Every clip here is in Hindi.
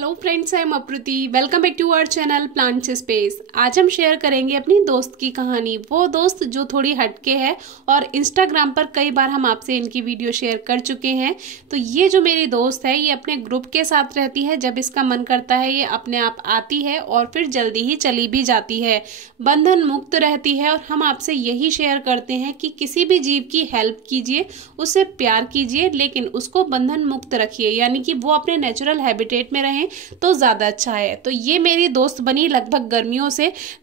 Hello friends, I am Apruti. Welcome back to our channel plants space. आज हम शेयर करेंगे अपनी दोस्त की कहानी। वो दोस्त जो थोड़ी हटके है और इंस्टाग्राम पर कई बार हम आपसे इनकी वीडियो शेयर कर चुके हैं। तो ये जो मेरी दोस्त है ये अपने ग्रुप के साथ रहती है। जब इसका मन करता है ये अपने आप आती है और फिर जल्दी ही चली भी जाती है। बंधन मुक्त रहती है। और हम आपसे यही शेयर करते हैं कि किसी भी जीव की हेल्प कीजिए, उससे प्यार कीजिए, लेकिन उसको बंधन मुक्त रखिए, यानी कि वो अपने नेचुरल हैबिटेट में रहे तो ज्यादा अच्छा है। तो ये मेरी दोस्त बनी लगभग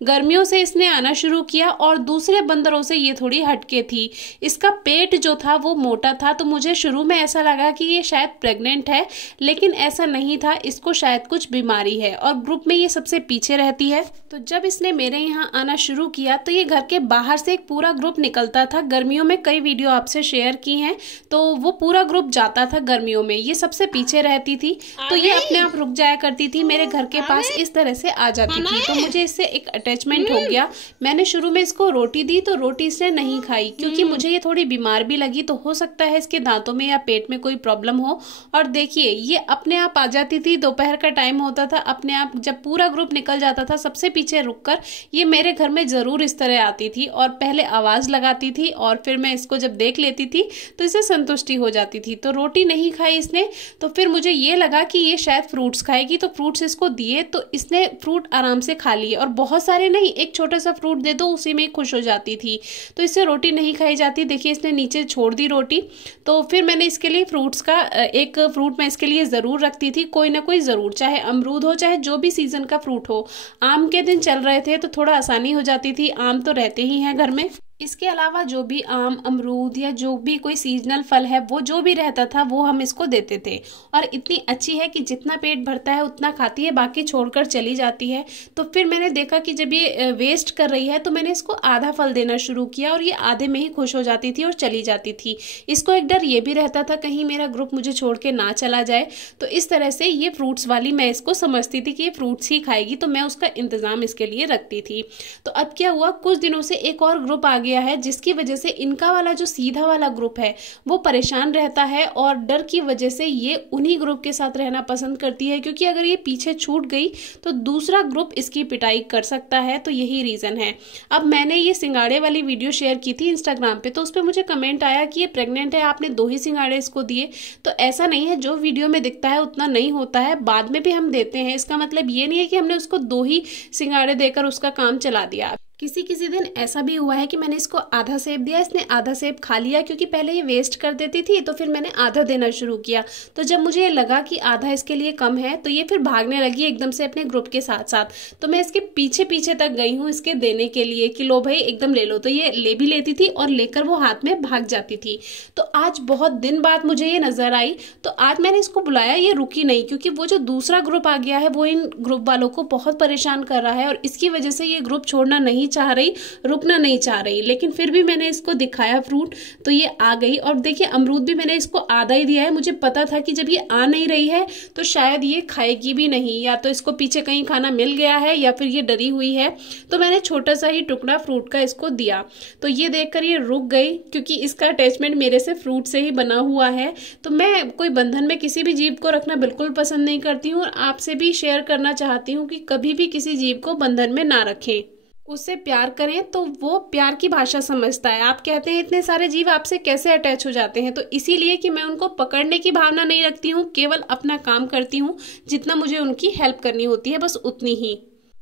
गर्मियों से इसने आना शुरू किया और दूसरे बंदरों से ये थोड़ी हटके थी। इसका पेट जो था वो मोटा था, तो मुझे शुरू में ऐसा लगा कि ये शायद प्रेग्नेंट है, लेकिन ऐसा नहीं था। इसको शायद कुछ बीमारी है और ग्रुप में ये सबसे पीछे रहती है। तो जब इसने मेरे यहाँ आना शुरू किया तो ये घर के बाहर से एक पूरा ग्रुप निकलता था। गर्मियों में कई वीडियो आपसे शेयर की हैं, तो वो पूरा ग्रुप जाता था गर्मियों में। ये सबसे पीछे रहती थी, तो ये अपने आप रुक जाया करती थी, मेरे घर के पास इस तरह से आ जाती थी। तो मुझे इससे एक अटैचमेंट हो गया। मैंने शुरू में इसको रोटी दी तो रोटी इसने नहीं खाई, क्योंकि मुझे ये थोड़ी बीमार भी लगी। तो हो सकता है इसके दांतों में या पेट में कोई प्रॉब्लम हो। और देखिए ये अपने आप आ जाती थी। दोपहर का टाइम होता था, अपने आप जब पूरा ग्रुप निकल जाता था सबसे पीछे रुककर ये मेरे घर में जरूर इस तरह आती थी और पहले आवाज लगाती थी और फिर मैं इसको जब देख लेती थी तो इसे संतुष्टि हो जाती थी। तो रोटी नहीं खाई इसने। तो फिर मुझे ये लगा कि ये शायद फ्रूट्स खाएगी, तो फ्रूट्स इसको दिए तो इसने फ्रूट आराम से खा लिए। और बहुत सारे नहीं, एक छोटा सा फ्रूट दे दो उसी में खुश हो जाती थी। तो इससे रोटी नहीं खाई जाती। देखिए इसने नीचे छोड़ दी रोटी। तो फिर मैंने इसके लिए फ्रूट्स का एक फ्रूट मैं इसके लिए जरूर रखती थी, कोई ना कोई जरूर, चाहे अमरूद हो चाहे जो भी सीजन का फ्रूट हो। आम के दिन चल रहे थे तो थोड़ा आसानी हो जाती थी, आम तो रहते ही हैं घर में। इसके अलावा जो भी आम, अमरूद या जो भी कोई सीजनल फल है वो जो भी रहता था वो हम इसको देते थे। और इतनी अच्छी है कि जितना पेट भरता है उतना खाती है, बाकी छोड़कर चली जाती है। तो फिर मैंने देखा कि जब ये वेस्ट कर रही है तो मैंने इसको आधा फल देना शुरू किया और ये आधे में ही खुश हो जाती थी और चली जाती थी। इसको एक डर ये भी रहता था कहीं मेरा ग्रुप मुझे छोड़ के ना चला जाए। तो इस तरह से ये फ्रूट्स वाली मैं इसको समझती थी कि ये फ्रूट्स ही खाएगी, तो मैं उसका इंतजाम इसके लिए रखती थी। तो अब क्या हुआ, कुछ दिनों से एक और ग्रुप आ गया है, जिसकी वजह से इनका वाला जो सीधा वाला ग्रुप है वो परेशान रहता है। और डर की वजह से ये उन्हीं ग्रुप के साथ रहना पसंद करती है, क्योंकि अगर ये पीछे छूट गई तो दूसरा ग्रुप इसकी पिटाई कर सकता है। तो यही रीजन है। अब मैंने ये सिंगाड़े वाली वीडियो शेयर की थी इंस्टाग्राम पे, तो उस पर मुझे कमेंट आया कि ये प्रेग्नेंट है, आपने 2 ही सिंगाड़े इसको दिए। तो ऐसा नहीं है, जो वीडियो में दिखता है उतना नहीं होता है, बाद में भी हम देते हैं। इसका मतलब ये नहीं है कि हमने उसको 2 ही सिंगाड़े देकर उसका काम चला दिया। किसी दिन ऐसा भी हुआ है कि मैंने इसको आधा सेब दिया, इसने आधा सेब खा लिया, क्योंकि पहले ये वेस्ट कर देती थी। तो फिर मैंने आधा देना शुरू किया। तो जब मुझे ये लगा कि आधा इसके लिए कम है तो ये फिर भागने लगी एकदम से अपने ग्रुप के साथ साथ। तो मैं इसके पीछे पीछे तक गई हूँ इसके देने के लिए कि लो भाई एकदम ले लो। तो ये ले भी लेती थी और लेकर वो हाथ में भाग जाती थी। तो आज बहुत दिन बाद मुझे ये नजर आई, तो आज मैंने इसको बुलाया, ये रुकी नहीं, क्योंकि वो जो दूसरा ग्रुप आ गया है वो इन ग्रुप वालों को बहुत परेशान कर रहा है और इसकी वजह से ये ग्रुप छोड़ना नहीं चाह रही, रुकना नहीं चाह रही। लेकिन फिर भी मैंने इसको दिखाया फ्रूट तो ये आ गई। और देखिए अमरूद भी मैंने इसको आधा ही दिया है। मुझे पता था कि जब ये आ नहीं रही है तो शायद ये खाएगी भी नहीं, या तो इसको पीछे कहीं खाना मिल गया है या फिर ये डरी हुई है। तो मैंने छोटा सा ही टुकड़ा फ्रूट का इसको दिया। तो ये देखकर ये रुक गई, क्योंकि इसका अटैचमेंट मेरे से फ्रूट से ही बना हुआ है। तो मैं कोई बंधन में किसी भी जीव को रखना बिल्कुल पसंद नहीं करती हूँ और आपसे भी शेयर करना चाहती हूँ कि कभी भी किसी जीव को बंधन में ना रखें, उससे प्यार करें। तो वो प्यार की भाषा समझता है। आप कहते हैं इतने सारे जीव आपसे कैसे अटैच हो जाते हैं, तो इसीलिए कि मैं उनको पकड़ने की भावना नहीं रखती हूँ, केवल अपना काम करती हूँ। जितना मुझे उनकी हेल्प करनी होती है बस उतनी ही।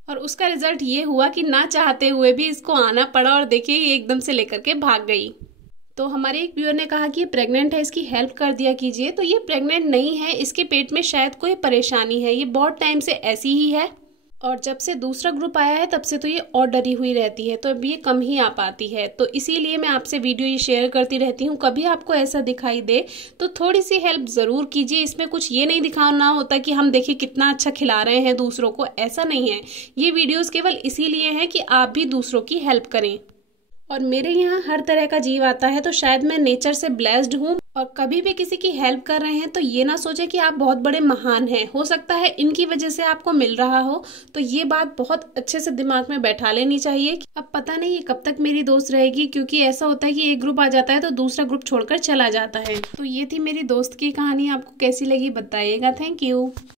और उसका रिजल्ट ये हुआ कि ना चाहते हुए भी इसको आना पड़ा और देखिए ये एकदम से लेकर के भाग गई। तो हमारे एक व्यूअर ने कहा कि ये प्रेग्नेंट है, इसकी हेल्प कर दिया कीजिए। तो ये प्रेग्नेंट नहीं है, इसके पेट में शायद कोई परेशानी है, ये बहुत टाइम से ऐसी ही है। और जब से दूसरा ग्रुप आया है तब से तो ये और डरी हुई रहती है, तो अब ये कम ही आ पाती है। तो इसीलिए मैं आपसे वीडियो ये शेयर करती रहती हूँ। कभी आपको ऐसा दिखाई दे तो थोड़ी सी हेल्प जरूर कीजिए। इसमें कुछ ये नहीं दिखाना होता कि हम देखिए कितना अच्छा खिला रहे हैं दूसरों को, ऐसा नहीं है। ये वीडियोस केवल इसीलिए हैं कि आप भी दूसरों की हेल्प करें। और मेरे यहाँ हर तरह का जीव आता है, तो शायद मैं नेचर से ब्लेस्ड हूँ। और कभी भी किसी की हेल्प कर रहे हैं तो ये ना सोचे कि आप बहुत बड़े महान हैं, हो सकता है इनकी वजह से आपको मिल रहा हो। तो ये बात बहुत अच्छे से दिमाग में बैठा लेनी चाहिए कि अब पता नहीं ये कब तक मेरी दोस्त रहेगी, क्योंकि ऐसा होता है कि एक ग्रुप आ जाता है तो दूसरा ग्रुप छोड़कर चला जाता है। तो ये थी मेरी दोस्त की कहानी। आपको कैसी लगी बताइएगा। Thank you.